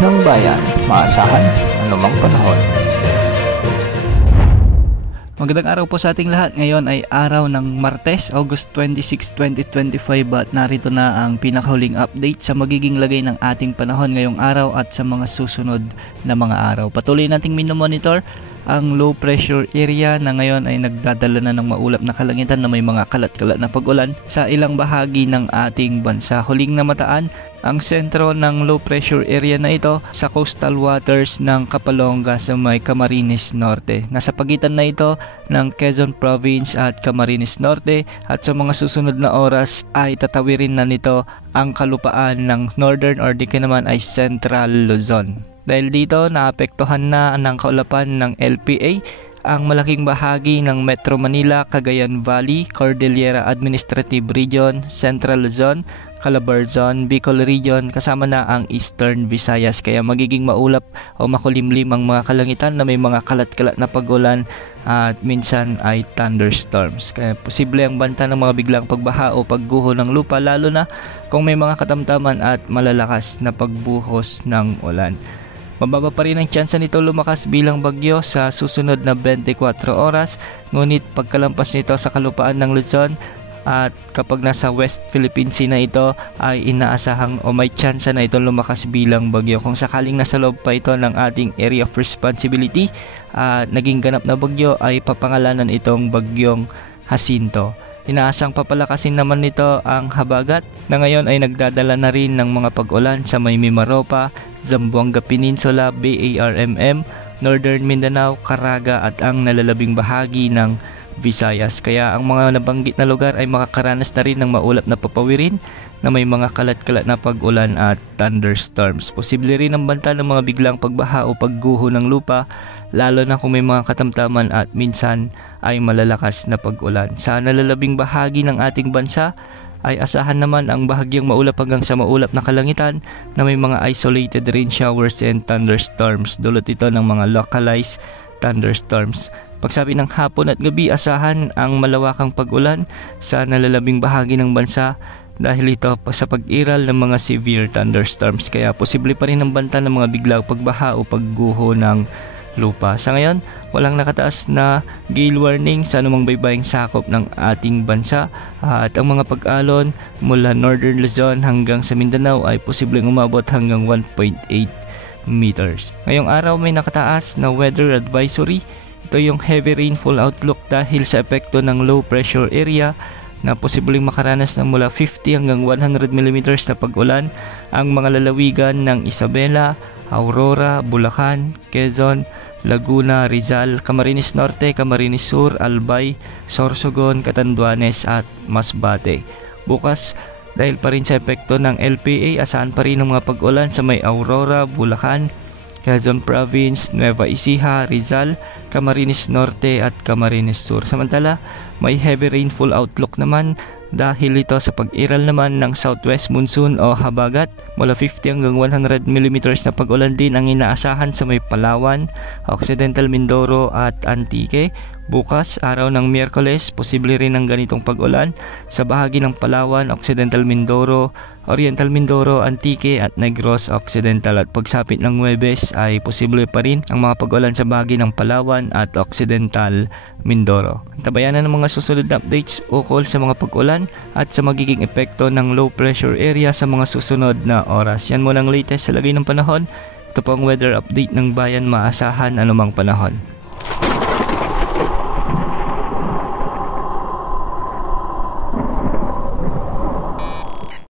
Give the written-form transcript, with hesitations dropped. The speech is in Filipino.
ng bayan, maasahan anumang panahon. Magandang araw po sa ating lahat. Ngayon ay araw ng Martes, August 26, 2025 at narito na ang pinakahuling update sa magiging lagay ng ating panahon ngayong araw at sa mga susunod na mga araw. Patuloy nating minomonitor ang low pressure area na ngayon ay nagdadala na ng maulap na kalangitan na may mga kalat-kalat na pag-ulan sa ilang bahagi ng ating bansa. Huling namataan ang sentro ng low pressure area na ito sa coastal waters ng Kapalonga sa may Camarines Norte. Nasa pagitan na ito ng Quezon Province at Camarines Norte at sa mga susunod na oras ay tatawirin na nito ang kalupaan ng Northern or di kaya naman ay Central Luzon. Dahil dito naapektuhan na ng kaulapan ng LPA ang malaking bahagi ng Metro Manila, Cagayan Valley, Cordillera Administrative Region, Central Luzon, Calabarzon, Bicol Region kasama na ang Eastern Visayas. Kaya magiging maulap o makulimlim ang mga kalangitan na may mga kalat-kalat na pag-ulan at minsan ay thunderstorms. Kaya posible ang banta ng mga biglang pagbaha o pagguho ng lupa lalo na kung may mga katamtaman at malalakas na pagbuhos ng ulan. Mababa pa rin ang tsansa nito lumakas bilang bagyo sa susunod na 24 oras, ngunit pagkalampas nito sa kalupaan ng Luzon at kapag nasa West Philippine Sea na ito ay inaasahang o may tsansa na ito lumakas bilang bagyo. Kung sakaling nasa loob pa ito ng ating area of responsibility at naging ganap na bagyo ay papangalanan itong bagyong Jacinto. Inaasang papalakasin naman nito ang habagat na ngayon ay nagdadala na rin ng mga pag-ulan sa may Mimaropa, Zamboanga Peninsula, BARMM, Northern Mindanao, Caraga at ang nalalabing bahagi ng Visayas. Kaya ang mga nabanggit na lugar ay makakaranas na rin ng maulap na papawirin na may mga kalat-kalat na pag-ulan at thunderstorms. Posible rin ang banta ng mga biglang pagbaha o pagguho ng lupa lalo na kung may mga katamtaman at minsan ay malalakas na pag-ulan. Sa nalalabing bahagi ng ating bansa ay asahan naman ang bahagyang maulap hanggang sa maulap na kalangitan na may mga isolated rain showers and thunderstorms. Dulot ito ng mga localized thunderstorms. Pagsabi ng hapon at gabi, asahan ang malawakang pag-ulan sa nalalabing bahagi ng bansa dahil ito sa pag-iral ng mga severe thunderstorms. Kaya posible pa rin ang banta ng mga biglang pagbaha o pagguho ng lupa. Sa ngayon, walang nakataas na gale warning sa anumang baybaying sakop ng ating bansa at ang mga pag-alon mula Northern Luzon hanggang sa Mindanao ay posibleng umabot hanggang 1.8 meters. Ngayong araw may nakataas na weather advisory. Ito yung heavy rainfall outlook dahil sa epekto ng low pressure area na posibleng makaranas ng mula 50 hanggang 100 mm na pag-ulan ang mga lalawigan ng Isabela, Aurora, Bulacan, Quezon, Laguna, Rizal, Camarines Norte, Camarines Sur, Albay, Sorsogon, Catanduanes at Masbate. Bukas, dahil pa rin sa epekto ng LPA, asahan pa rin ang mga pag-ulan sa may Aurora, Bulacan, Quezon Province, Nueva Ecija, Rizal, Camarines Norte at Camarines Sur. Samantala, may heavy rainfall outlook naman dahil ito sa pag-iral naman ng southwest monsoon o habagat. Mula 50 hanggang 100 mm na pag-ulan din ang inaasahan sa may Palawan, Occidental Mindoro at Antique. Bukas, araw ng Miyerkules, posible rin ang ganitong pag-ulan sa bahagi ng Palawan, Occidental Mindoro, Oriental Mindoro, Antique at Negros Occidental. At pagsapit ng Huwebes ay posible pa rin ang mga pag-ulan sa bahagi ng Palawan at Occidental Mindoro. Tabayan na ng mga susunod na updates ukol sa mga pag-ulan at sa magiging epekto ng low pressure area sa mga susunod na oras. Yan muna ang latest sa lagay ng panahon. Ito po ang weather update ng bayan, maasahan anumang panahon.